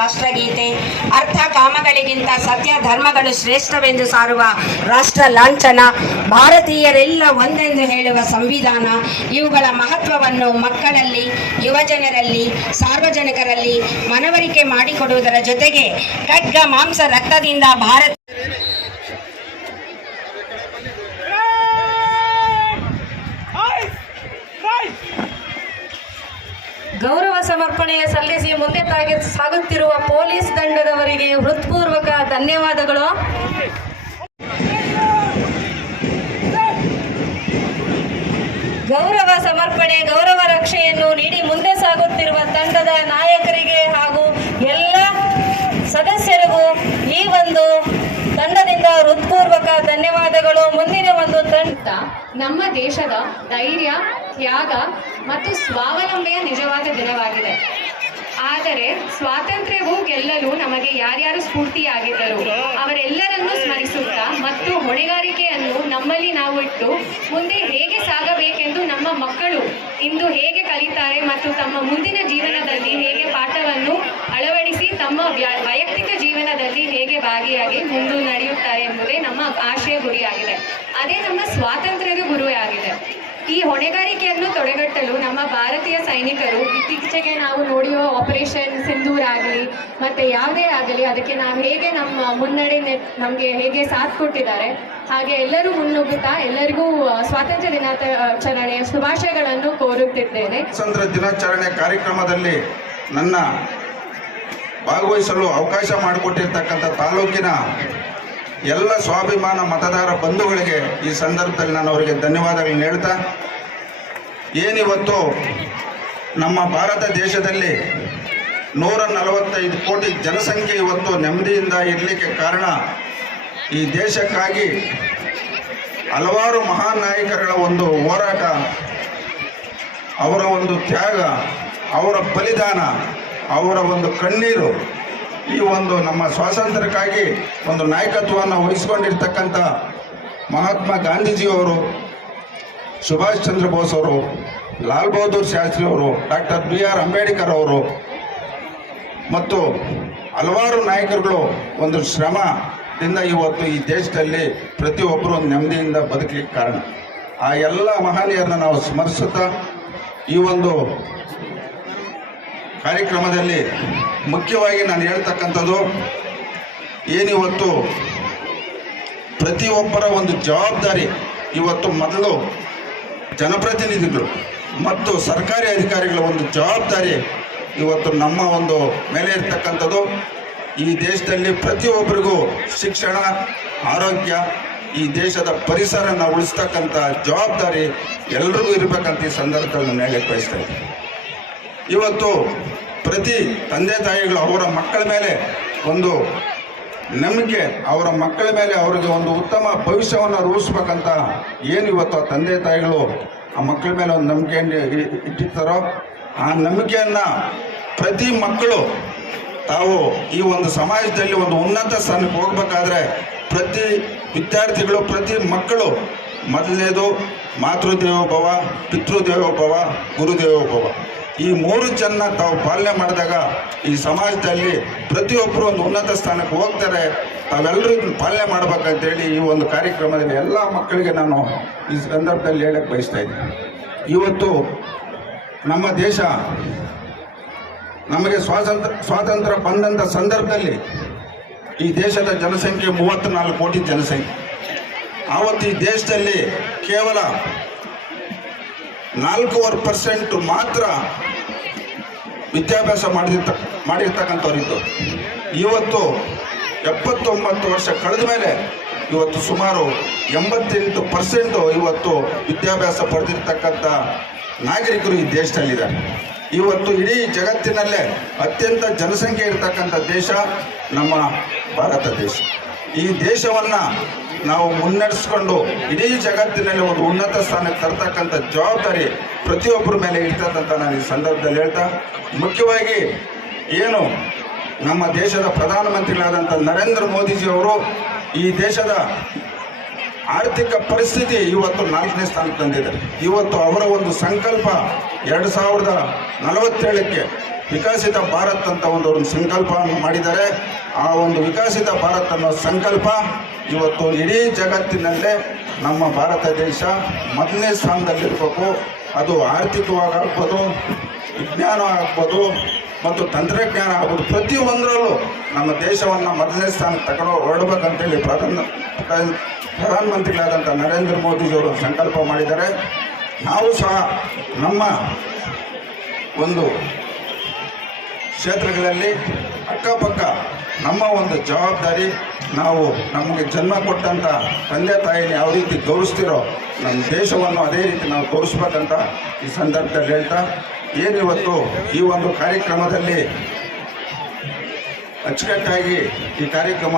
ರಾಷ್ಟ್ರಗೀತೆ, ಅರ್ಥ ಕಾಮಗಳಿಗಿಂತ ಸತ್ಯ ಧರ್ಮಗಳು ಶ್ರೇಷ್ಠವೆಂದು ಸಾರುವ ರಾಷ್ಟ್ರ ಲಾಂಛನ, ಭಾರತೀಯರೆಲ್ಲ ಒಂದೆಂದು ಹೇಳುವ ಸಂವಿಧಾನ, ಇವುಗಳ ಮಹತ್ವವನ್ನು ಮಕ್ಕಳಲ್ಲಿ, ಯುವಜನರಲ್ಲಿ, ಸಾರ್ವಜನಿಕರಲ್ಲಿ ಮನವರಿಕೆ ಮಾಡಿಕೊಡುವುದರ ಜೊತೆಗೆ ಖಡ್ಗ, ಮಾಂಸ, ರಕ್ತದಿಂದ ಭಾರತ ಗೌರವ ಸಮರ್ಪಣೆಯ ಸಲ್ಲಿಸಿ ಮುಂದೆ ತಾಗಿ ಸಾಗುತ್ತಿರುವ ಪೊಲೀಸ್ ತಂಡದವರಿಗೆ ಹೃತ್ಪೂರ್ವಕ ಧನ್ಯವಾದಗಳು. ಗೌರವ ಸಮರ್ಪಣೆ, ಗೌರವ ರಕ್ಷೆಯನ್ನು ನೀಡಿ ಮುಂದೆ ಸಾಗುತ್ತಿರುವ ತಂಡದ ನಾಯಕರಿಗೆ ಹಾಗೂ ಎಲ್ಲ ಸದಸ್ಯರಿಗೂ ಈ ಒಂದು ತಂಡದಿಂದ ಹೃತ್ಪೂರ್ವಕ ಧನ್ಯವಾದಗಳು ಮುಂದಿನ ಒಂದು ತಂಡ ಅಂತ ನಮ್ಮ ದೇಶದ ಧೈರ್ಯ, ತ್ಯಾಗ ಮತ್ತು ಸ್ವಾವಲಂಬನೆಯ ನಿಜವಾದ ದಿನವಾಗಿದೆ. ಆದರೆ ಸ್ವಾತಂತ್ರ್ಯವು ಗೆಲ್ಲಲು ನಮಗೆ ಯಾರ್ಯಾರು ಸ್ಫೂರ್ತಿಯಾಗಿದ್ದರು, ಅವರೆಲ್ಲರನ್ನೂ ಸ್ಮರಿಸುತ್ತಾ ಮತ್ತು ಹೊಣೆಗಾರಿಕೆಯನ್ನು ನಮ್ಮಲ್ಲಿ ನಾವು ಇಟ್ಟು ಮುಂದೆ ಹೇಗೆ ಸಾಗಬೇಕೆಂದು ನಮ್ಮ ಮಕ್ಕಳು ಇಂದು ಹೇಗೆ ಕಲಿತಾರೆ ಮತ್ತು ತಮ್ಮ ಮುಂದಿನ ಜೀವನದಲ್ಲಿ ಹೇಗೆ ಪಾಠವನ್ನು ಅಳವಡಿಸಿ ತಮ್ಮ ವ್ಯ- ವೈಯಕ್ತಿಕ ಜೀವನದಲ್ಲಿ ಹೇಗೆ ಭಾಗಿಯಾಗಿ ಮುಂದೆ ನಡೆಯುತ್ತಾರೆ ಆಶಯ ಗುರಿಯಾಗಿದೆ. ಅದೇ ನಮ್ಮ ಸ್ವಾತಂತ್ರ್ಯದ ಗುರಿಯಾಗಿದೆ. ಈ ಹೊಣೆಗಾರಿಕೆಯನ್ನು ತೊಡೆಗಟ್ಟಲು ನಮ್ಮ ಭಾರತೀಯ ಸೈನಿಕರು ಇತ್ತೀಚೆಗೆ ನಾವು ನೋಡಿರುವ ಆಪರೇಷನ್ ಸಿಂಧೂರ್ ಆಗಲಿ, ಮತ್ತೆ ಯಾವುದೇ ಆಗಲಿ, ಅದಕ್ಕೆ ನಾವು ಹೇಗೆ ನಮ್ಮ ಮುನ್ನಡೆ ನಮಗೆ ಹೇಗೆ ಸಾಥ್ ಕೊಟ್ಟಿದ್ದಾರೆ, ಹಾಗೆ ಎಲ್ಲರೂ ಮುನ್ನುಗ್ಗುತ್ತಾ ಎಲ್ಲರಿಗೂ ಸ್ವಾತಂತ್ರ್ಯ ದಿನಾಚರಣೆಯ ಶುಭಾಶಯಗಳನ್ನು ಕೋರುತ್ತಿದ್ದೇನೆ. ಸ್ವಾತಂತ್ರ್ಯ ದಿನಾಚರಣೆ ಕಾರ್ಯಕ್ರಮದಲ್ಲಿ ನನ್ನ ಭಾಗವಹಿಸಲು ಅವಕಾಶ ಮಾಡಿಕೊಟ್ಟಿರ್ತಕ್ಕಂಥ ತಾಲೂಕಿನ ಎಲ್ಲ ಸ್ವಾಭಿಮಾನ ಮತದಾರ ಬಂಧುಗಳಿಗೆ ಈ ಸಂದರ್ಭದಲ್ಲಿ ನಾನು ಅವರಿಗೆ ಧನ್ಯವಾದಗಳನ್ನು ಹೇಳ್ತಾ, ಏನಿವತ್ತು ನಮ್ಮ ಭಾರತ ದೇಶದಲ್ಲಿ ನೂರ ನಲವತ್ತೈದು ಕೋಟಿ ಜನಸಂಖ್ಯೆ ಇವತ್ತು ನೆಮ್ಮದಿಯಿಂದ ಇರಲಿಕ್ಕೆ ಕಾರಣ ಈ ದೇಶಕ್ಕಾಗಿ ಹಲವಾರು ಮಹಾನ್ ನಾಯಕರುಗಳ ಒಂದು ಹೋರಾಟ, ಅವರ ಒಂದು ತ್ಯಾಗ, ಅವರ ಬಲಿದಾನ, ಅವರ ಒಂದು ಕಣ್ಣೀರು ಈ ಒಂದು ನಮ್ಮ ಸ್ವಾತಂತ್ರ್ಯಕ್ಕಾಗಿ ಒಂದು ನಾಯಕತ್ವವನ್ನು ವಹಿಸಿಕೊಂಡಿರ್ತಕ್ಕಂಥ ಮಹಾತ್ಮ ಗಾಂಧೀಜಿಯವರು, ಸುಭಾಷ್ ಚಂದ್ರ ಬೋಸ್ ಅವರು, ಲಾಲ್ ಬಹದ್ದೂರ್ ಶಾಸ್ತ್ರಿ ಅವರು, ಡಾಕ್ಟರ್ ಬಿ ಆರ್ ಅಂಬೇಡ್ಕರ್ ಅವರು ಮತ್ತು ಹಲವಾರು ನಾಯಕರುಗಳು ಒಂದು ಶ್ರಮದಿಂದ ಇವತ್ತು ಈ ದೇಶದಲ್ಲಿ ಪ್ರತಿಯೊಬ್ಬರು ನೆಮ್ಮದಿಯಿಂದ ಬದುಕಲಿಕ್ಕೆ ಕಾರಣ. ಆ ಎಲ್ಲ ಮಹನೀಯರನ್ನ ನಾವು ಸ್ಮರಿಸುತ್ತಾ ಈ ಒಂದು ಕಾರ್ಯಕ್ರಮದಲ್ಲಿ ಮುಖ್ಯವಾಗಿ ನಾನು ಹೇಳ್ತಕ್ಕಂಥದ್ದು ಏನಿವತ್ತು ಪ್ರತಿಯೊಬ್ಬರ ಒಂದು ಜವಾಬ್ದಾರಿ ಇವತ್ತು ಮೊದಲು ಜನಪ್ರತಿನಿಧಿಗಳು ಮತ್ತು ಸರ್ಕಾರಿ ಅಧಿಕಾರಿಗಳ ಒಂದು ಜವಾಬ್ದಾರಿ ಇವತ್ತು ನಮ್ಮ ಒಂದು ಮೇಲೆ ಇರ್ತಕ್ಕಂಥದ್ದು. ಈ ದೇಶದಲ್ಲಿ ಪ್ರತಿಯೊಬ್ಬರಿಗೂ ಶಿಕ್ಷಣ, ಆರೋಗ್ಯ, ಈ ದೇಶದ ಪರಿಸರನ ಉಳಿಸ್ತಕ್ಕಂಥ ಜವಾಬ್ದಾರಿ ಎಲ್ರಿಗೂ ಇರಬೇಕಂತ ಈ ಸಂದರ್ಭದಲ್ಲಿ ನಾನು ಹೇಳಕ್ಕೆ ಬಯಸ್ತಾ ಇದ್ದೀನಿ. ಇವತ್ತು ಪ್ರತಿ ತಂದೆ ತಾಯಿಗಳು ಅವರ ಮಕ್ಕಳ ಮೇಲೆ ಒಂದು ನಂಬಿಕೆ, ಅವರ ಮಕ್ಕಳ ಮೇಲೆ ಅವರಿಗೆ ಒಂದು ಉತ್ತಮ ಭವಿಷ್ಯವನ್ನು ರೂಪಿಸ್ಬೇಕಂತ ಏನು ಇವತ್ತು ತಂದೆ ತಾಯಿಗಳು ಆ ಮಕ್ಕಳ ಮೇಲೆ ಒಂದು ನಂಬಿಕೆಯನ್ನು ಇಟ್ಟಿರ್ತಾರೋ, ಆ ನಂಬಿಕೆಯನ್ನು ಪ್ರತಿ ಮಕ್ಕಳು ತಾವು ಈ ಒಂದು ಸಮಾಜದಲ್ಲಿ ಒಂದು ಉನ್ನತ ಸ್ಥಾನಕ್ಕೆ ಹೋಗ್ಬೇಕಾದ್ರೆ ಪ್ರತಿ ವಿದ್ಯಾರ್ಥಿಗಳು, ಪ್ರತಿ ಮಕ್ಕಳು ಮೊದಲನೇದು ಮಾತೃದೇವೋಭವ, ಪಿತೃದೇವೋಭವ, ಗುರುದೇವೋಭವ. ಈ ಮೂರು ಜನ ತಾವು ಪಾಲನೆ ಮಾಡಿದಾಗ ಈ ಸಮಾಜದಲ್ಲಿ ಪ್ರತಿಯೊಬ್ಬರು ಒಂದು ಉನ್ನತ ಸ್ಥಾನಕ್ಕೆ ಹೋಗ್ತಾರೆ. ತಾವೆಲ್ಲರೂ ಇದನ್ನು ಪಾಲನೆ ಮಾಡ್ಬೇಕಂತೇಳಿ ಈ ಒಂದು ಕಾರ್ಯಕ್ರಮದಲ್ಲಿ ಎಲ್ಲ ಮಕ್ಕಳಿಗೆ ನಾನು ಈ ಸಂದರ್ಭದಲ್ಲಿ ಹೇಳಕ್ಕೆ ಬಯಸ್ತಾ ಇದ್ದೀನಿ. ಇವತ್ತು ನಮ್ಮ ದೇಶ ನಮಗೆ ಸ್ವಾತಂತ್ರ್ಯ ಸ್ವಾತಂತ್ರ್ಯ ಬಂದಂಥ ಸಂದರ್ಭದಲ್ಲಿ ಈ ದೇಶದ ಜನಸಂಖ್ಯೆ ಮೂವತ್ತ್ನಾಲ್ಕು ಕೋಟಿ ಜನಸಂಖ್ಯೆ. ಆವತ್ತು ಈ ದೇಶದಲ್ಲಿ ಕೇವಲ ನಾಲ್ಕೂವರೆ ಪರ್ಸೆಂಟ್ ಮಾತ್ರ ವಿದ್ಯಾಭ್ಯಾಸ ಮಾಡಿರ್ತ ಮಾಡಿರ್ತಕ್ಕಂಥವ್ರಿದ್ದು. ಇವತ್ತು ಎಪ್ಪತ್ತೊಂಬತ್ತು ವರ್ಷ ಕಳೆದ ಮೇಲೆ ಇವತ್ತು ಸುಮಾರು ಎಂಬತ್ತೆಂಟು ಪರ್ಸೆಂಟು ಇವತ್ತು ವಿದ್ಯಾಭ್ಯಾಸ ಪಡೆದಿರ್ತಕ್ಕಂಥ ನಾಗರಿಕರು ಈ ದೇಶದಲ್ಲಿದ್ದಾರೆ ಇವತ್ತು ಇಡೀ ಜಗತ್ತಿನಲ್ಲೇ ಅತ್ಯಂತ ಜನಸಂಖ್ಯೆ ಇರ್ತಕ್ಕಂಥ ದೇಶ ನಮ್ಮ ಭಾರತ ದೇಶ. ಈ ದೇಶವನ್ನು ನಾವು ಮುನ್ನಡೆಸ್ಕೊಂಡು ಇಡೀ ಜಗತ್ತಿನಲ್ಲಿ ಒಂದು ಉನ್ನತ ಸ್ಥಾನಕ್ಕೆ ತರ್ತಕ್ಕಂಥ ಜವಾಬ್ದಾರಿ ಪ್ರತಿಯೊಬ್ಬರ ಮೇಲೆ ಇರ್ತದಂತ ನಾನು ಈ ಸಂದರ್ಭದಲ್ಲಿ ಹೇಳ್ತಾ, ಮುಖ್ಯವಾಗಿ ಏನು ನಮ್ಮ ದೇಶದ ಪ್ರಧಾನಮಂತ್ರಿಗಳಾದಂಥ ನರೇಂದ್ರ ಮೋದಿಜಿಯವರು ಈ ದೇಶದ ಆರ್ಥಿಕ ಪರಿಸ್ಥಿತಿ ಇವತ್ತು ನಾಲ್ಕನೇ ಸ್ಥಾನಕ್ಕೆ ತಂದಿದೆ ಇವತ್ತು ಅವರ ಒಂದು ಸಂಕಲ್ಪ ಎರಡು ಸಾವಿರದ ನಲವತ್ತೇಳಕ್ಕೆ ವಿಕಸಿತ ಭಾರತ್ ಅಂತ ಒಂದು ಒಂದು ಸಂಕಲ್ಪ ಮಾಡಿದ್ದಾರೆ. ಆ ಒಂದು ವಿಕಸಿತ ಭಾರತ್ ಅನ್ನೋ ಸಂಕಲ್ಪ ಇವತ್ತು ಇಡೀ ಜಗತ್ತಿನಲ್ಲೇ ನಮ್ಮ ಭಾರತ ದೇಶ ಮೊದಲನೇ ಸ್ಥಾನದಲ್ಲಿರಬೇಕು ಅದು ಆರ್ಥಿಕವಾಗಿ ಆಗ್ಬೋದು, ವಿಜ್ಞಾನ ಆಗ್ಬೋದು ಮತ್ತು ತಂತ್ರಜ್ಞಾನ ಆಗ್ಬೋದು. ಪ್ರತಿಯೊಂದರಲ್ಲೂ ನಮ್ಮ ದೇಶವನ್ನು ಮೊದಲನೇ ಸ್ಥಾನಕ್ಕೆ ತಗೊಂಡು ಹೊರಡ್ಬೇಕಂತೇಳಿ ಪ್ರಧಾನ- ಪ್ರಧಾನಮಂತ್ರಿಗಳಾದಂಥ ನರೇಂದ್ರ ಮೋದಿಜಿಯವರು ಸಂಕಲ್ಪ ಮಾಡಿದ್ದಾರೆ. ನಾವು ಸಹ ನಮ್ಮ ಒಂದು ಕ್ಷೇತ್ರಗಳಲ್ಲಿ ಅಕ್ಕಪಕ್ಕ ನಮ್ಮ ಒಂದು ಜವಾಬ್ದಾರಿ, ನಾವು ನಮಗೆ ಜನ್ಮ ಕೊಟ್ಟಂಥ ತಂದೆ ತಾಯಿನ ಯಾವ ರೀತಿ ತೋರಿಸ್ತಿರೋ ನಮ್ಮ ದೇಶವನ್ನು ಅದೇ ರೀತಿ ನಾವು ತೋರಿಸ್ಬೇಕಂತ ಈ ಸಂದರ್ಭದಲ್ಲಿ ಹೇಳ್ತಾ, ಏನಿವತ್ತು ಈ ಒಂದು ಕಾರ್ಯಕ್ರಮದಲ್ಲಿ ಅಚ್ಚುಕಟ್ಟಾಗಿ ಈ ಕಾರ್ಯಕ್ರಮ